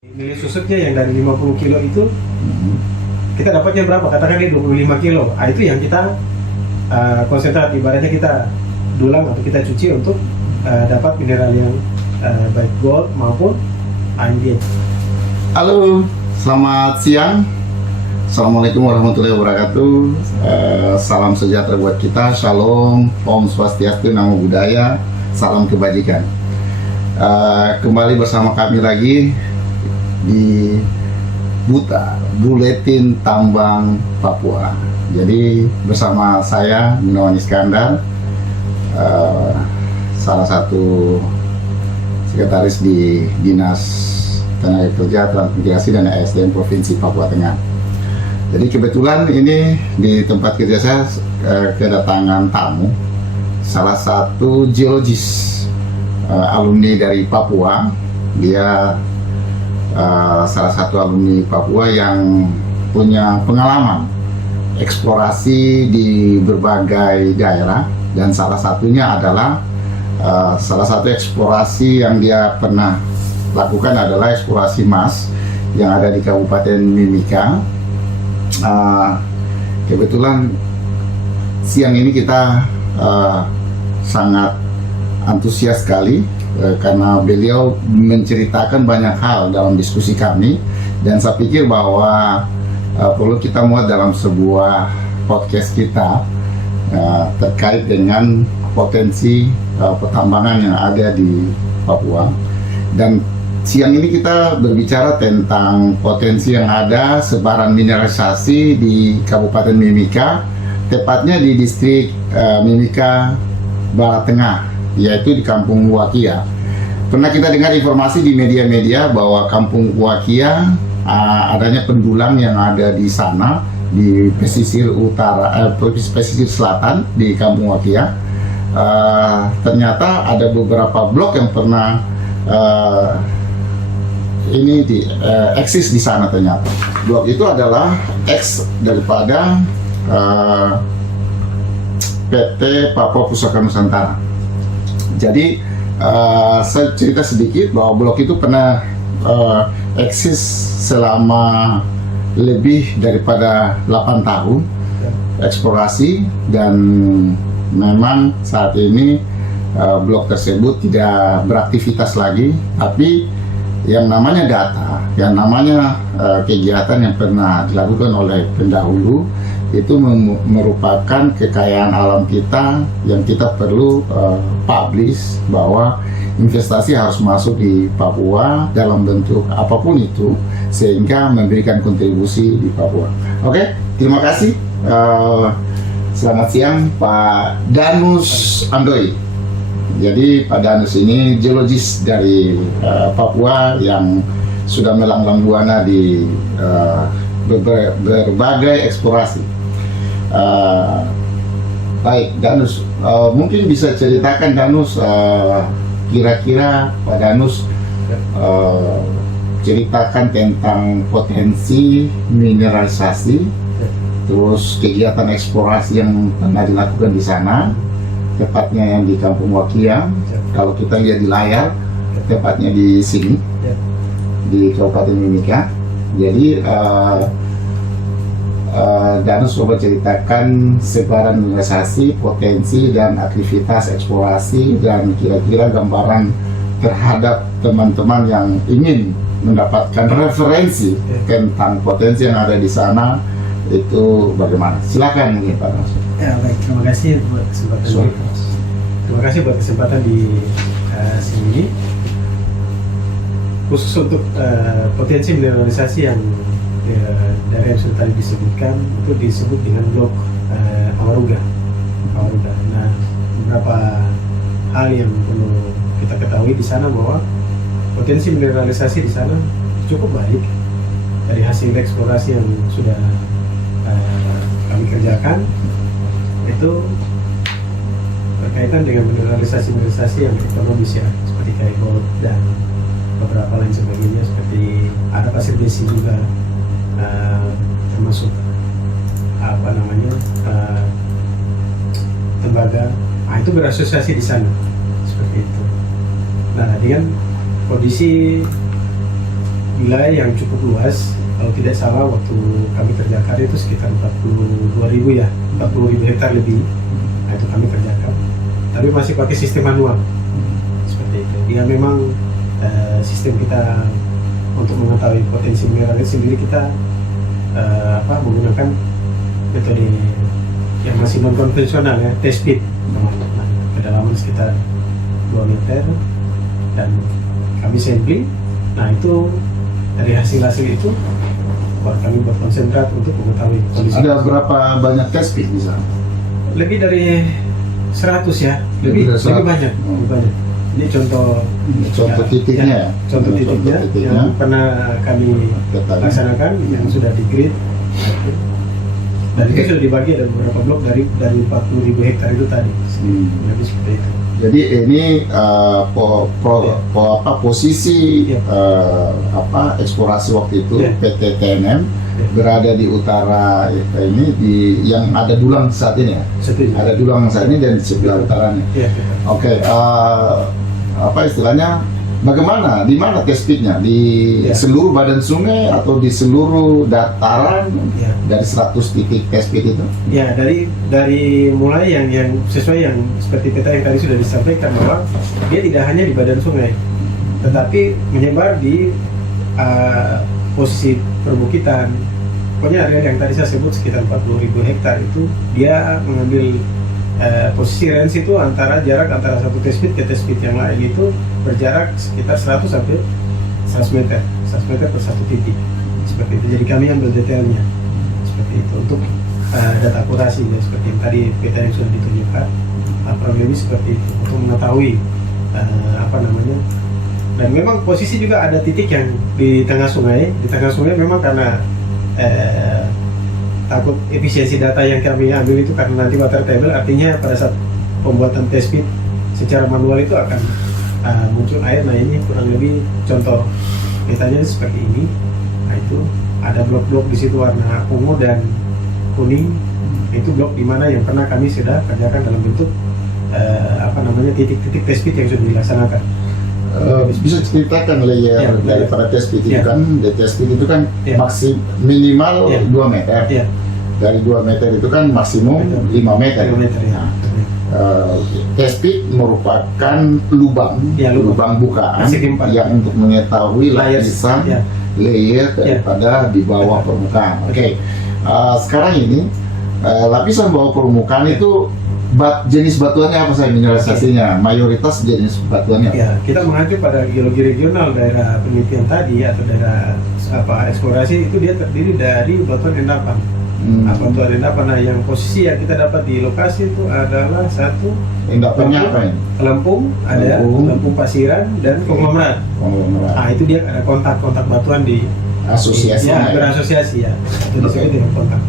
Nilai susutnya yang dari 50 kilo itu kita dapatnya berapa? Katakan dia 25 kilo. Itu yang kita konsentrat, ibaratnya kita dulang atau kita cuci untuk dapat mineral yang baik gold maupun AMD. Halo, selamat siang. Assalamualaikum warahmatullahi wabarakatuh. Salam sejahtera buat kita. Shalom, Om Swastiastu, Namo Buddhaya, salam kebajikan. Kembali bersama kami lagi di Buletin Tambang Papua. Jadi bersama saya Gunawan Iskandar, salah satu sekretaris di Dinas Tenaga Kerja, Transmigrasi dan ASDM Provinsi Papua Tengah. Jadi kebetulan ini di tempat kerja saya kedatangan tamu, salah satu geologis alumni dari Papua. Dia salah satu alumni Papua yang punya pengalaman eksplorasi di berbagai daerah, dan salah satunya adalah salah satu eksplorasi yang dia pernah lakukan adalah eksplorasi emas yang ada di Kabupaten Mimika. Kebetulan siang ini kita sangat antusias sekali karena beliau menceritakan banyak hal dalam diskusi kami, dan saya pikir bahwa perlu kita muat dalam sebuah podcast kita terkait dengan potensi pertambangan yang ada di Papua. Dan siang ini kita berbicara tentang potensi yang ada sebaran mineralisasi di Kabupaten Mimika, tepatnya di distrik Mimika Barat Tengah, yaitu di Kampung Wakia. Pernah kita dengar informasi di media-media bahwa Kampung Wakia adanya pendulang yang ada di sana, di pesisir utara, pesisir selatan di Kampung Wakia. Ternyata ada beberapa blok yang pernah eksis di sana. Ternyata blok itu adalah eks daripada PT Papua Pusaka Nusantara. Jadi saya cerita sedikit bahwa blok itu pernah eksis selama lebih daripada 8 tahun eksplorasi, dan memang saat ini blok tersebut tidak beraktivitas lagi. Tapi yang namanya data, yang namanya kegiatan yang pernah dilakukan oleh pendahulu itu merupakan kekayaan alam kita yang kita perlu publish, bahwa investasi harus masuk di Papua dalam bentuk apapun itu sehingga memberikan kontribusi di Papua. Oke, terima kasih. Selamat siang Pak Danus Andoi. Jadi Pak Danus ini geologis dari Papua yang sudah melanglang buana di berbagai eksplorasi. Baik Danus, mungkin bisa ceritakan Danus, kira-kira Pak Danus ceritakan tentang potensi mineralisasi, terus kegiatan eksplorasi yang pernah dilakukan di sana, tepatnya yang di Kampung Wakia. Kalau kita lihat di layar, tepatnya di sini, di Kabupaten Mimika. Jadi Danus coba ceritakan sebaran mineralisasi, potensi dan aktivitas eksplorasi, dan kira-kira gambaran terhadap teman-teman yang ingin mendapatkan referensi tentang potensi yang ada di sana itu bagaimana. Silakan mungkin Pak Danus. Ya baik, terima kasih buat kesempatan terima kasih buat kesempatan di sini, khusus untuk potensi mineralisasi yang dari yang sudah tadi disebutkan, itu disebut dengan blok Awaruga. Nah, beberapa hal yang perlu kita ketahui di sana, bahwa potensi mineralisasi di sana cukup baik dari hasil eksplorasi yang sudah kami kerjakan. Itu berkaitan dengan mineralisasi yang ekonomis ya, seperti kayak gold dan beberapa lain sebagainya, seperti ada pasir besi juga, termasuk tembaga. Itu berasosiasi di sana seperti itu. Nah, dengan kondisi di wilayah yang cukup luas. Kalau tidak salah waktu kami kerjakan itu sekitar 42.000 ya, 40.000 hektar lebih. Nah, itu kami kerjakan. Tapi masih pakai sistem manual. Seperti itu. Dia memang sistem kita untuk mengetahui potensi mineral itu sendiri kita menggunakan metode yang masih non konvensional ya, test pit. Nah, kedalaman sekitar 2 meter dan kami sampling. Nah, itu dari hasil-hasil itu baru kami berkonsentrat untuk mengetahui kondisi. Ada berapa banyak test pit di sana? Lebih dari 100 ya, lebih banyak, lebih banyak. Ini contoh titiknya, contoh titiknya yang pernah kami laksanakan yang sudah di grid. Dan itu sudah dibagi ada beberapa blok dari 40.000 hektar itu tadi. Jadi seperti itu. Jadi ini posisi eksplorasi waktu itu PT TNM berada di utara ini yang ada dulang saat ini ya. Ada dulang saat ini dan di sebelah utaranya. Oke, apa istilahnya? Bagaimana? Di mana test pitnya? Di seluruh badan sungai atau di seluruh dataran dari 100 titik test pit itu? Ya, dari mulai yang sesuai yang seperti peta yang tadi sudah disampaikan bahwa dia tidak hanya di badan sungai, tetapi menyebar di posisi perbukitan. Pokoknya area yang tadi saya sebut sekitar 40.000 hektar itu dia mengambil posisi range itu jarak antara satu test pit ke test pit yang lain itu berjarak sekitar 100 sampai 100 meter per satu titik seperti itu. Jadi kami ambil detailnya seperti itu untuk data akurasi ya, seperti yang tadi peta yang sudah ditunjukkan, kurang lebih seperti itu untuk mengetahui dan memang posisi juga ada titik yang di tengah sungai memang karena takut efisiensi data yang kami ambil itu karena nanti water table, artinya pada saat pembuatan test pit secara manual itu akan muncul air. Nah, ini kurang lebih contoh petanya seperti ini. Nah, itu ada blok-blok di situ warna ungu dan kuning. Itu blok di mana yang pernah kami sudah kerjakan dalam bentuk titik-titik test pit yang sudah dilaksanakan. Bisa ceritakan layer daripada test pit itu kan, di test pit itu kan minimal 2 meter. Dari 2 meter itu kan maksimum 5 meter. Test pit merupakan lubang bukaan yang untuk mengetahui lapisan layer daripada di bawah permukaan. Oke. Sekarang ini lapisan bawah permukaan itu jenis batuannya apa saja, mineralisasinya, mayoritas jenis batuannya? Ya, kita mengacu pada geologi regional daerah penelitian tadi atau daerah eksplorasi itu dia terdiri dari batuan endapan. Batuan endapan, nah yang posisi yang kita dapat di lokasi itu adalah satu endapannya apa ini? Lempung, ada lempung pasiran dan konglomerat. Nah, itu dia ada kontak batuan di asosiasinya. Berasosiasi ya. Jadi seperti dengan kontak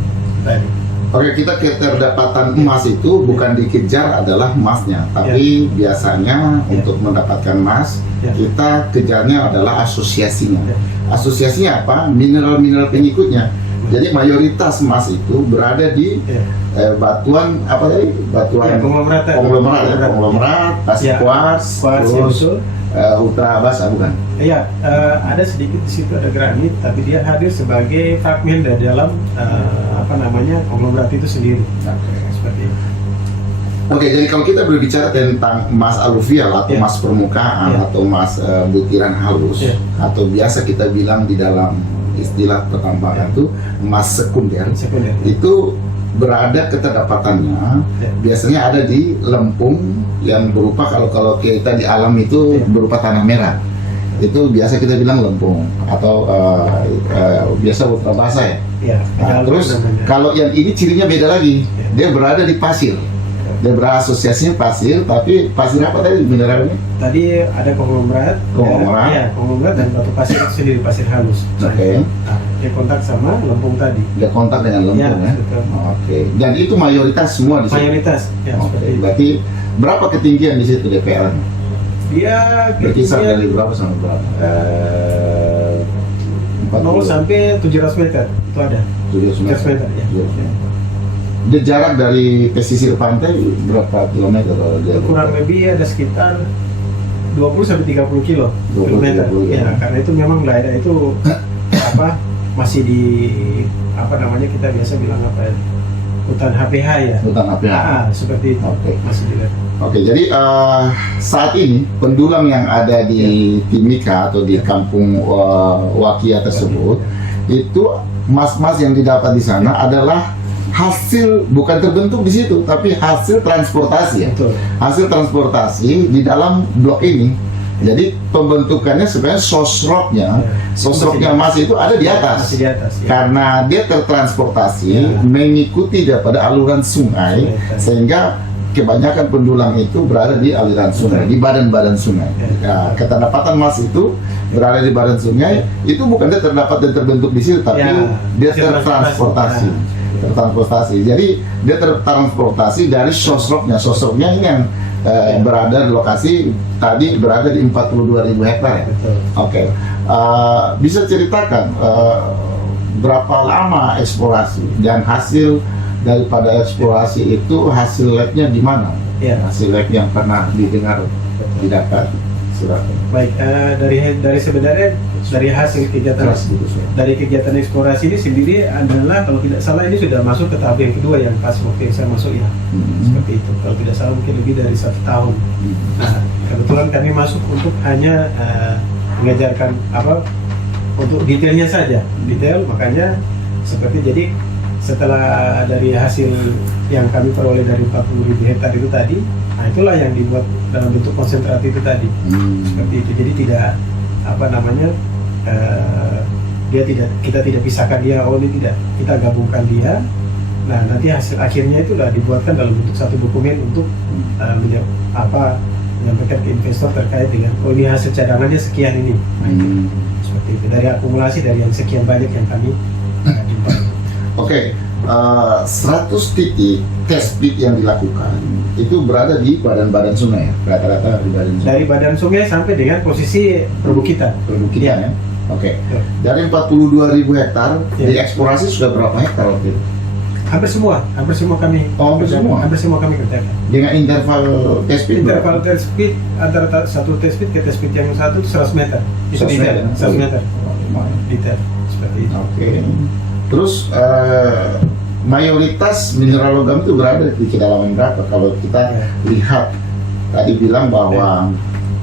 tadi. Oke, kita keterdapatan emas itu bukan dikejar adalah emasnya, tapi biasanya untuk mendapatkan emas kita kejarnya adalah asosiasinya. Asosiasinya apa? Mineral-mineral pengikutnya. Jadi mayoritas emas itu berada di batuan apa tadi? Batuan konglomerat, pasir kuarts, terus ultra basa bukan? Iya, ada sedikit di situ ada granit, tapi dia hadir sebagai fragmen dari dalam konglomerat itu sendiri. Seperti itu. Oke, jadi kalau kita berbicara tentang emas aluvial atau emas permukaan atau emas butiran halus atau biasa kita bilang di dalam istilah pertambangan itu emas sekunder, itu berada keterdapatannya biasanya ada di lempung yang berupa kalau kita di alam itu berupa tanah merah. Itu biasa kita bilang lempung atau biasa ultra basa ya. Nah, terus kalau yang ini cirinya beda lagi, dia berada di pasir. Dia berasosiasinya pasir, tapi pasir apa tadi mineralnya? Tadi ada konglomerat dan batu pasir itu sendiri, pasir halus. Oke. Nah, dia kontak sama lempung tadi. Dia kontak dengan lempung ya. Oke. Dan itu mayoritas semua di situ. Mayoritas. Ya, Oke. Berarti berapa ketinggian di situ DPR? Dia berkisar dari berapa sampai berapa? 0 sampai 700 meter itu ada. 700 meter ya. Dia jarak dari pesisir pantai berapa kilometer? Itu kurang lebih ada sekitar 20 sampai 30 kilometer. 30 Ya, karena itu memang daerah itu masih di kita biasa bilang hutan HPH ya. Hutan HPH. Seperti itu. Oke. Masih di Oke, jadi saat ini pendulang yang ada di Timika atau di kampung Wakia tersebut, itu mas-mas yang didapat di sana adalah hasil, bukan terbentuk di situ, tapi hasil transportasi ya. Betul. Hasil transportasi di dalam blok ini. Jadi pembentukannya sebenarnya sosroknya mas itu ada di atas. Masih di atas. Ya. Karena dia tertransportasi mengikuti daripada aliran sungai, sehingga kebanyakan pendulang itu berada di aliran sungai, di badan-badan sungai. Ya, keterdapatan emas itu berada di badan sungai, itu bukan dia terdapat dan terbentuk di situ, tapi dia tertransportasi. Jadi dia tertransportasi dari sosroknya. Sosroknya ini yang berada di lokasi tadi berada di 42.000 hektar ya. Oke. Bisa ceritakan berapa lama eksplorasi dan hasil daripada eksplorasi itu, hasil labnya di mana? Ya. Hasil lab yang pernah didengar didapat. Silakan. Baik, dari sebenarnya dari hasil kegiatan eksplorasi ini sendiri adalah, kalau tidak salah ini sudah masuk ke tahap yang kedua yang pas waktu yang saya masuk ya. Seperti itu. Kalau tidak salah mungkin lebih dari 1 tahun. Nah, kebetulan kami masuk untuk hanya mengajarkan untuk detailnya saja, makanya seperti jadi. Setelah dari hasil yang kami peroleh dari 40.000 hektar itu tadi, nah itulah yang dibuat dalam bentuk konsentrat itu tadi. Seperti itu. Jadi tidak kita tidak pisahkan dia, ini tidak, kita gabungkan dia. Nah, nanti hasil akhirnya itulah dibuatkan dalam bentuk satu dokumen untuk menyampaikan ke investor terkait dengan ini hasil cadangannya sekian ini. Seperti itu. Dari akumulasi dari yang sekian banyak yang kami jumpai. Oke, 100 titik test pit yang dilakukan itu berada di badan-badan sungai ya? Rata-rata di badan sungai? Dari badan sungai sampai dengan posisi perbukitan. Ya? Oke. Dari 42.000 hektar, dieksplorasi sudah berapa hektar waktu itu? Hampir semua kami. Hampir semua kami kerjakan. Dengan interval test pit? Interval test pit antara satu test pit ke test pit yang satu itu 100 meter. Itu 100 detail, 100 meter. Detail. Seperti itu. Oke. Terus mayoritas mineral logam itu berada di kedalaman berapa? Kalau kita lihat tadi bilang bahwa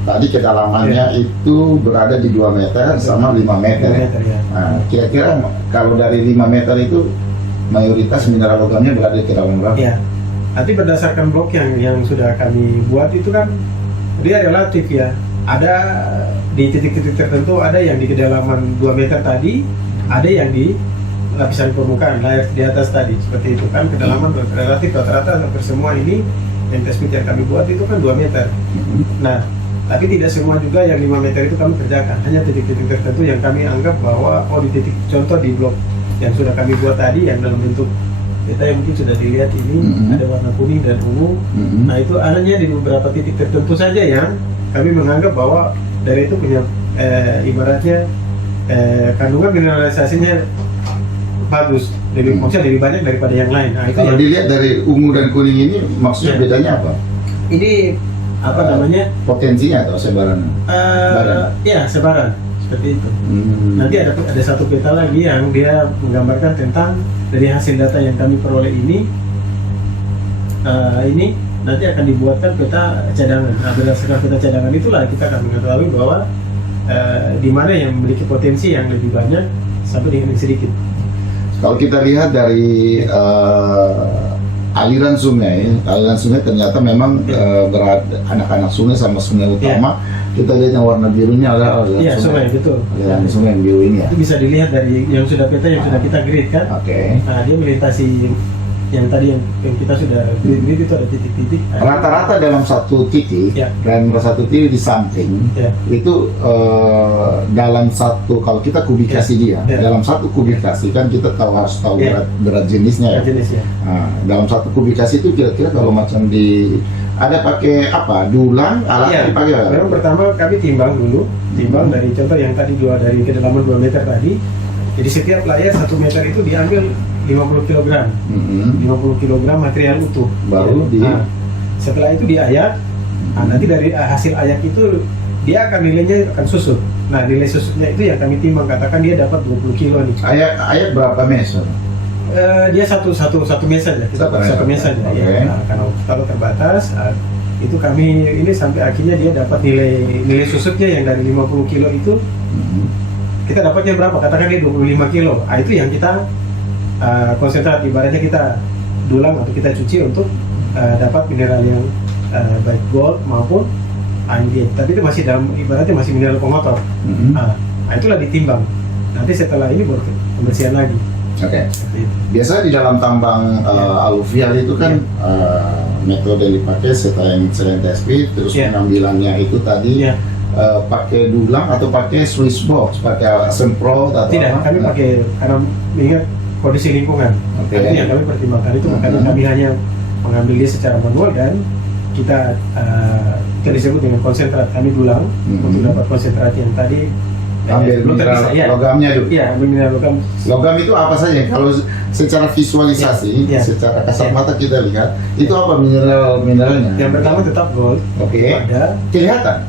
tadi kedalamannya itu berada di 2 meter sama 5 meter. Nah, kira-kira kalau dari 5 meter itu mayoritas mineral logamnya berada di kedalaman berapa? Ya. Nanti berdasarkan blok yang sudah kami buat itu kan dia relatif ya. Ada di titik-titik tertentu, ada yang di kedalaman 2 meter tadi, ada yang di lapisan permukaan, layer di atas tadi, seperti itu kan. Kedalaman relatif rata-rata hampir semua ini yang test pit yang kami buat itu kan 2 meter. Nah, tapi tidak semua juga yang 5 meter itu kami kerjakan, hanya titik-titik tertentu yang kami anggap bahwa di titik contoh di blok yang sudah kami buat tadi yang dalam bentuk peta yang mungkin sudah dilihat ini, ada warna kuning dan ungu. Nah, itu adanya di beberapa titik tertentu saja yang kami menganggap bahwa dari itu punya ibaratnya kandungan mineralisasinya bagus, maksudnya lebih banyak daripada yang lain. Nah, itu kalau dilihat dari ungu dan kuning ini maksudnya bedanya apa? Ini namanya potensinya atau sebaran? Ya, sebaran seperti itu. Nanti ada satu peta lagi yang dia menggambarkan tentang dari hasil data yang kami peroleh ini nanti akan dibuatkan peta cadangan. Nah, berdasarkan peta cadangan itulah kita akan mengetahui bahwa di mana yang memiliki potensi yang lebih banyak sampai dengan yang sedikit. Kalau kita lihat dari aliran sungai ternyata memang berada anak-anak sungai sama sungai utama. Kita lihat yang warna birunya adalah aliran sungai. Betul. Aliran sungai yang biru ini ya. Itu bisa dilihat dari yang sudah peta yang sudah kita grid kan. Nah, dia melintasi yang tadi yang kita sudah grid itu ada titik-titik. Rata-rata dalam satu titik dan satu titik di samping itu dalam satu, kalau kita kubikasi dia dalam satu kubikasi kan kita harus tahu berat jenisnya ya. Nah, dalam satu kubikasi itu kira-kira kalau macam ada pakai apa? Dulang, alat dipakai. Memang pertama kami timbang dulu, dari contoh yang tadi dari kedalaman 2 meter tadi. Jadi setiap layar 1 meter itu diambil 50 kg. 50 kg material utuh. Baru setelah itu diayak. Nah, nanti dari hasil ayak itu dia akan nilainya akan susut. Nah, nilai susutnya itu yang kami timbang, katakan dia dapat 20 kilo nih. Ayak berapa meter? Dia satu mes saja, kita pakai satu mes saja. Okay. Ya. Nah, kalau terbatas, itu kami ini sampai akhirnya dia dapat nilai susutnya yang dari 50 kilo itu, kita dapatnya berapa? Katakan dia 25 kilo. Itu yang kita konsentrat, ibaratnya kita dulang atau kita cuci untuk dapat mineral yang baik gold maupun iodine. Tapi itu masih dalam, ibaratnya masih mineral pengotor. Nah, itulah ditimbang. Nanti setelah ini baru pembersihan lagi. Oke. Biasa di dalam tambang aluvial itu kan metode dipakai selain test pit, terus pengambilannya itu tadi pakai dulang atau pakai Swiss box, pakai semprot atau tidak? apa? Kami pakai, karena mengingat kondisi lingkungan. Itu yang kami pertimbangkan, itu makanya kami hanya mengambil dia secara manual dan kita disebut dengan konsentrat. Kami dulang untuk dapat konsentrat yang tadi. Ambil mineral logamnya dulu. Iya, ambil mineral logam. Logam itu apa saja? Kalau secara visualisasi, secara kasat mata kita lihat, itu apa mineralnya? Yang pertama tetap gold. Oke. Ada kelihatan.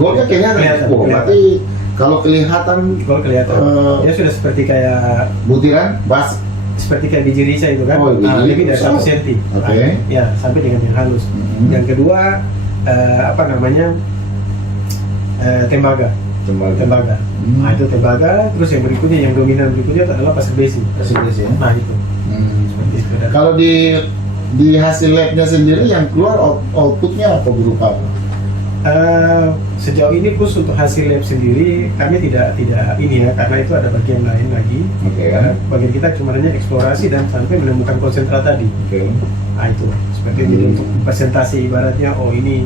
Goldnya kelihatan. Berarti kalau kelihatan gold kelihatan. Dia sudah seperti kayak butiran bas. Seperti kayak biji rica itu kan. Lebih dari 1 cm. Oke. Ya, sampai dengan yang halus. Yang kedua tembaga. Nah, itu tembaga. Terus yang berikutnya, yang dominan berikutnya adalah pasir besi. Nah, itu. Seperti itu. Kalau di hasil labnya sendiri yang keluar outputnya apa berupa apa? Sejauh ini khusus untuk hasil lab sendiri kami tidak ini ya, karena itu ada bagian lain lagi. Bagian kita cuma hanya eksplorasi dan sampai menemukan konsentrat tadi. Nah, itu seperti itu untuk presentasi, ibaratnya ini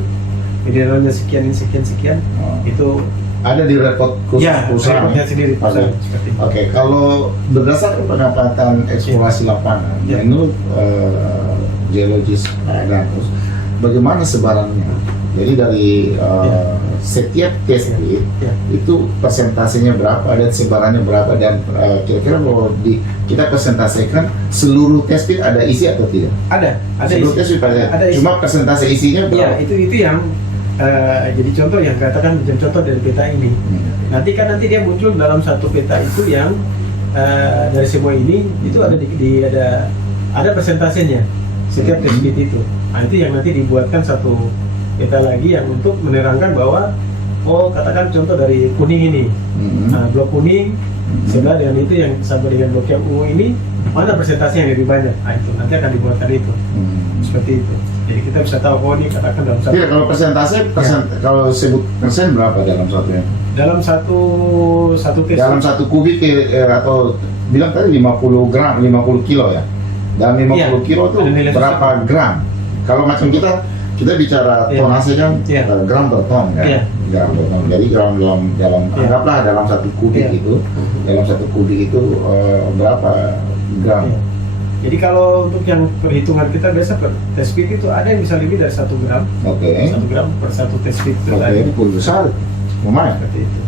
mineralnya sekian, ini sekian. Itu ada di report khusus perusahaan sendiri perusahaan. Oke, kalau berdasarkan pendapatan eksplorasi lapangan, menurut geologis terus bagaimana sebarannya? Jadi dari setiap test pit itu persentasenya berapa dan sebarannya berapa, dan kira-kira kalau kita presentasikan seluruh test pit ada isi atau tidak? Ada seluruh isi. Test pit ada isi. Cuma persentase isinya berapa? Itu yang jadi contoh yang katakan menjadi contoh dari peta ini. Nanti dia muncul dalam satu peta itu yang dari semua ini itu ada persentasenya setiap test pit itu. Nah, itu yang nanti dibuatkan satu peta lagi yang untuk menerangkan bahwa katakan contoh dari kuning ini, blok kuning sebelah dengan itu yang sama dengan blok yang ungu ini, mana persentase yang lebih banyak? Nah, itu nanti akan dibuatkan itu seperti itu. Jadi kita bisa tahu ini katakan dalam satu. Kalau persentase kalau sebut persen berapa dalam satunya? Dalam satu tes. Dalam satu kubik atau bilang tadi 50 gram, 50 kilo ya. Dalam 50 kilo itu berapa gram? Kalau macam kita bicara tonase kan gram per ton kan. Gram per ton. Jadi dalam anggaplah dalam satu kubik itu, berapa gram? Jadi kalau untuk yang perhitungan kita biasa per test pit itu ada yang bisa lebih dari 1 gram. 1 gram per satu test pit. Itu pun besar, lumayan. Seperti itu.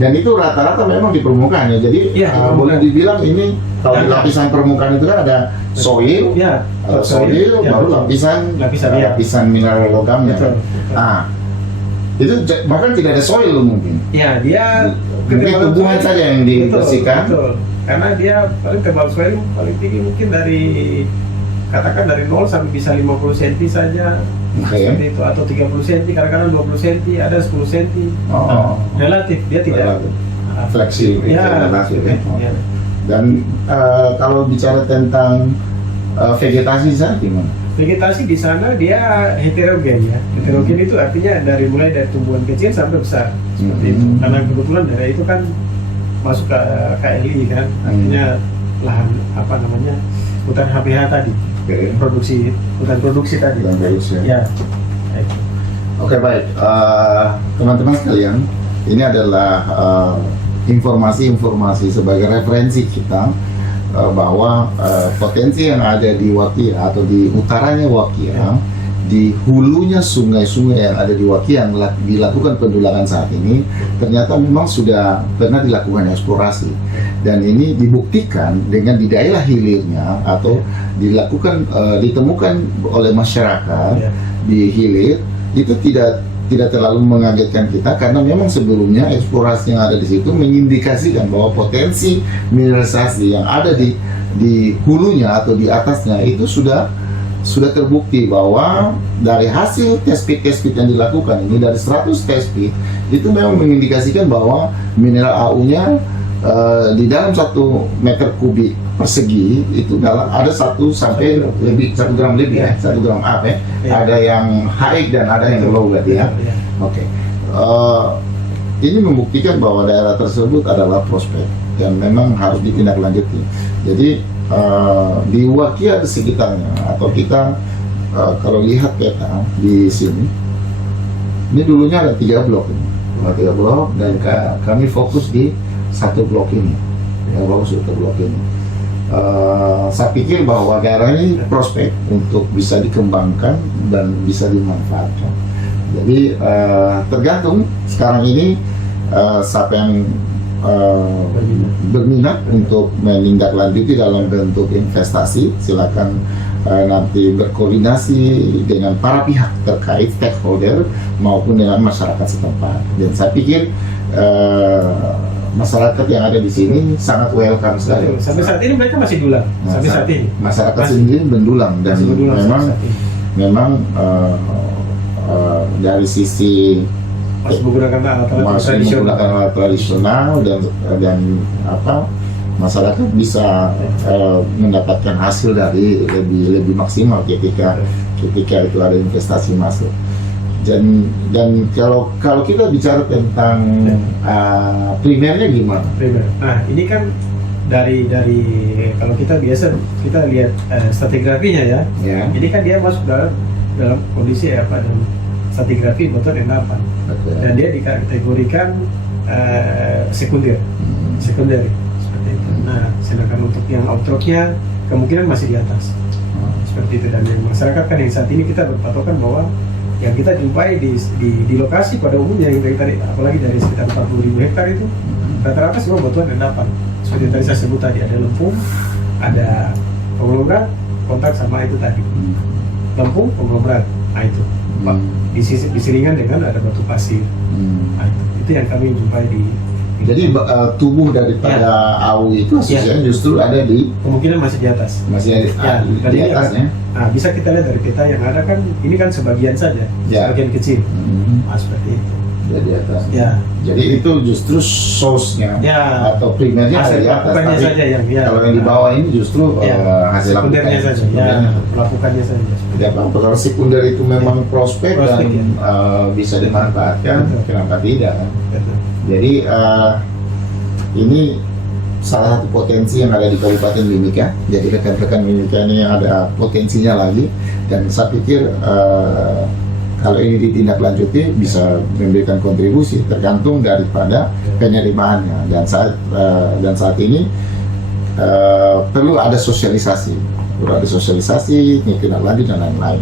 Dan itu rata-rata memang di permukaan ya. Jadi boleh dibilang ini kalau di lapisan permukaan itu kan ada soil, baru lapisan mineral logamnya. Nah, itu bahkan tidak ada soil mungkin. Ya, dia mungkin tumbuhan saja yang dibersihkan. Betul. Karena dia paling tebal soil paling tinggi mungkin katakan dari 0 sampai bisa 50 cm saja. Seperti itu, atau 30 cm, kadang-kadang 20 cm, ada 10 cm. Relatif, dia tidak fleksibel. Dan kalau bicara tentang vegetasi sana gimana? Vegetasi di sana dia heterogen ya. Heterogen itu artinya mulai dari tumbuhan kecil sampai besar. Seperti itu. Karena kebetulan daerah itu kan masuk ke KLI kan, artinya lahan hutan HPH tadi. Hutan produksi tadi. Ya. Oke, baik. Teman-teman sekalian, ini adalah informasi-informasi sebagai referensi kita bahwa potensi yang ada di Wakia atau di utaranya Wakia, di hulunya sungai-sungai yang ada di Wakia yang dilakukan pendulangan saat ini, ternyata memang sudah pernah dilakukan eksplorasi, dan ini dibuktikan dengan di daerah hilirnya atau ditemukan oleh masyarakat di hilir itu tidak terlalu mengagetkan kita karena memang sebelumnya eksplorasi yang ada di situ mengindikasikan bahwa potensi mineralisasi yang ada di hulunya atau di atasnya itu sudah terbukti bahwa dari hasil test pit yang dilakukan ini dari 100 test pit itu memang mengindikasikan bahwa mineral AU-nya di dalam 1 meter kubik persegi itu ada 1 sampai lebih 1 gram lebih ya, 1 gram up ya. Ada yang high dan ada yang low berarti ya. Oke. Ini membuktikan bahwa daerah tersebut adalah prospek dan memang harus ditindaklanjuti. Jadi di Wakia sekitarnya atau kita kalau lihat peta di sini, ini dulunya ada 3 blok ini, 3 blok dan kami fokus di 1 blok ini, ya fokus di 1 blok ini. Saya pikir bahwa daerah ini prospek untuk bisa dikembangkan dan bisa dimanfaatkan. Jadi tergantung sekarang ini siapa yang berminat untuk menindaklanjuti dalam bentuk investasi, silakan nanti berkoordinasi dengan para pihak terkait, stakeholder maupun dengan masyarakat setempat. Dan saya pikir masyarakat yang ada di sini sangat welcome sekali. Sampai saat ini mereka masih dulang. Sampai saat ini masyarakat sendiri mendulang dan memang dari sisi masih menggunakan alat tradisional dan masyarakat bisa mendapatkan hasil dari lebih maksimal ketika itu ada investasi masuk. Dan kalau kita bicara tentang primernya gimana? Primer. Nah, ini kan dari kalau kita biasa kita lihat stratigrafinya ya. Ini kan dia masuk dalam kondisi dalam stratigrafi botol endapan. Dan dia dikategorikan sekunder. Sekunderi seperti itu. Nah, sedangkan untuk yang outrocknya kemungkinan masih di atas. Seperti itu. Dan yang masyarakat kan yang saat ini kita berpatokan bahwa yang kita jumpai di lokasi pada umumnya yang tadi, apalagi dari sekitar 40.000 hektar itu rata-rata semua batuan endapan. Seperti yang tadi saya sebut tadi, ada lempung, ada konglomerat, kontak sama itu tadi. Lempung, konglomerat, nah itu. Diselingan dengan ada batu pasir. Nah, itu yang kami jumpai di. Jadi tubuh daripada AU itu asosiasinya justru ada di kemungkinan masih di atas. Masih ada di atasnya. Nah, bisa kita lihat dari peta yang ada kan ini kan sebagian saja, sebagian kecil. Nah, seperti itu. Ya, di atas. Ya. Jadi itu justru source-nya atau primernya ada di atas. Tapi saja kalau yang di bawah ini justru hasil sekundernya saja. Lakukannya saja. Tidak apa-apa kalau sekunder itu memang prospek dan bisa dimanfaatkan, kenapa tidak kan? Jadi ini salah satu potensi yang ada di Kabupaten Mimika. Jadi rekan-rekan Mimika ini ada potensinya lagi dan saya pikir kalau ini ditindaklanjuti bisa memberikan kontribusi tergantung daripada penerimaannya dan saat ini perlu ada sosialisasi, tindak lanjut dan lain-lain.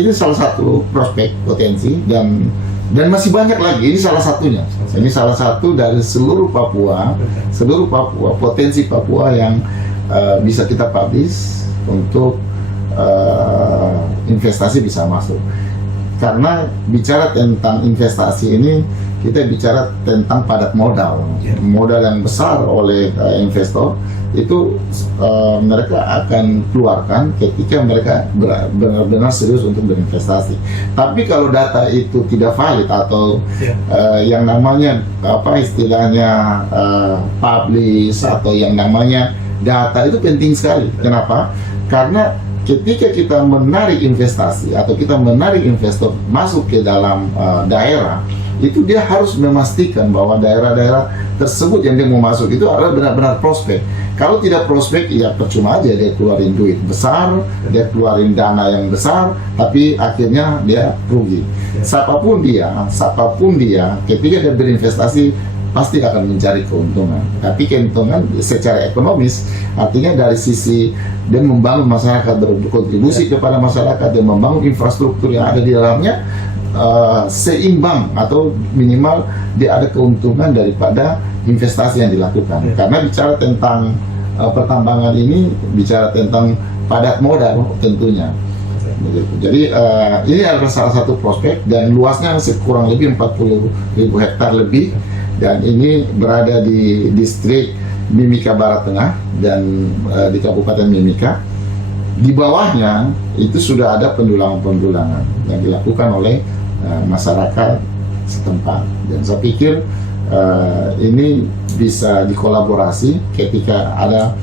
Ini salah satu prospek potensi dan masih banyak lagi. Ini salah satunya. Ini salah satu dari seluruh Papua, potensi Papua yang bisa kita publish untuk investasi bisa masuk. Karena bicara tentang investasi ini, kita bicara tentang padat modal yang besar oleh investor itu mereka akan keluarkan ketika mereka benar-benar serius untuk berinvestasi. Tapi kalau data itu tidak valid atau yang namanya istilahnya publish atau yang namanya data itu penting sekali. Kenapa? Karena ketika kita menarik investasi atau kita menarik investor masuk ke dalam daerah, itu dia harus memastikan bahwa daerah-daerah tersebut yang dia mau masuk itu adalah benar-benar prospek. Kalau tidak prospek, ya percuma aja dia keluarin duit besar, dia keluarin dana yang besar, tapi akhirnya dia rugi. Siapapun dia, ketika dia berinvestasi pasti akan mencari keuntungan. Tapi keuntungan secara ekonomis, artinya dari sisi dia membangun masyarakat, berkontribusi kepada masyarakat, dan membangun infrastruktur yang ada di dalamnya seimbang atau minimal dia ada keuntungan daripada investasi yang dilakukan. Karena bicara tentang pertambangan ini bicara tentang padat modal tentunya. begitu. Jadi ini adalah salah satu prospek dan luasnya kurang lebih 40.000 hektar lebih, dan ini berada di distrik Mimika Barat Tengah dan di Kabupaten Mimika. Di bawahnya itu sudah ada pendulangan-pendulangan yang dilakukan oleh masyarakat setempat, dan saya pikir ini bisa dikolaborasi ketika ada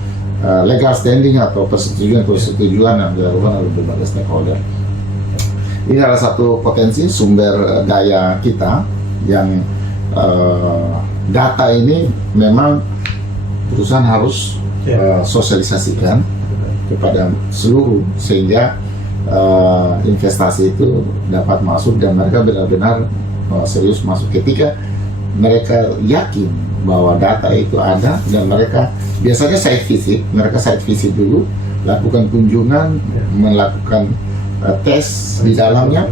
legal standing atau persetujuan yang dilakukan oleh berbagai stakeholder. Ini adalah satu potensi sumber daya kita yang data ini memang perusahaan harus sosialisasikan kepada seluruh, sehingga investasi itu dapat masuk dan mereka benar-benar serius masuk. Ketika mereka yakin bahwa data itu ada dan mereka biasanya site visit dulu, lakukan kunjungan, melakukan tes di dalamnya.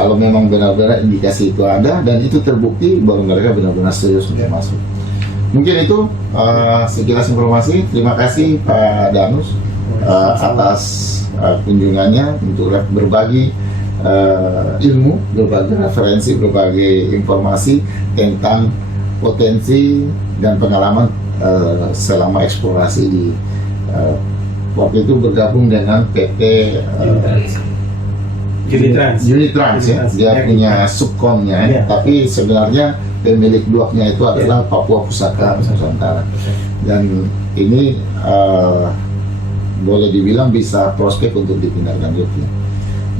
Kalau memang benar-benar indikasi itu ada dan itu terbukti, baru mereka benar-benar serius untuk masuk. Mungkin itu sekilas informasi. Terima kasih Pak Danus atas kunjungannya untuk berbagi ilmu, berbagi referensi, berbagi informasi tentang potensi dan pengalaman selama eksplorasi di waktu itu bergabung dengan PT Unitrans ya. Dia punya subkonnya, tapi sebenarnya pemilik bloknya itu adalah Papua Pusaka Nusantara. Dan ini boleh dibilang bisa prospek untuk ditindaklanjuti.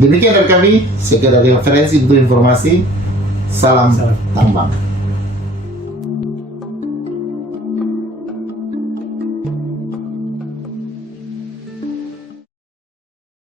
Demikian dari kami, sekedar referensi untuk informasi. Salam tambang.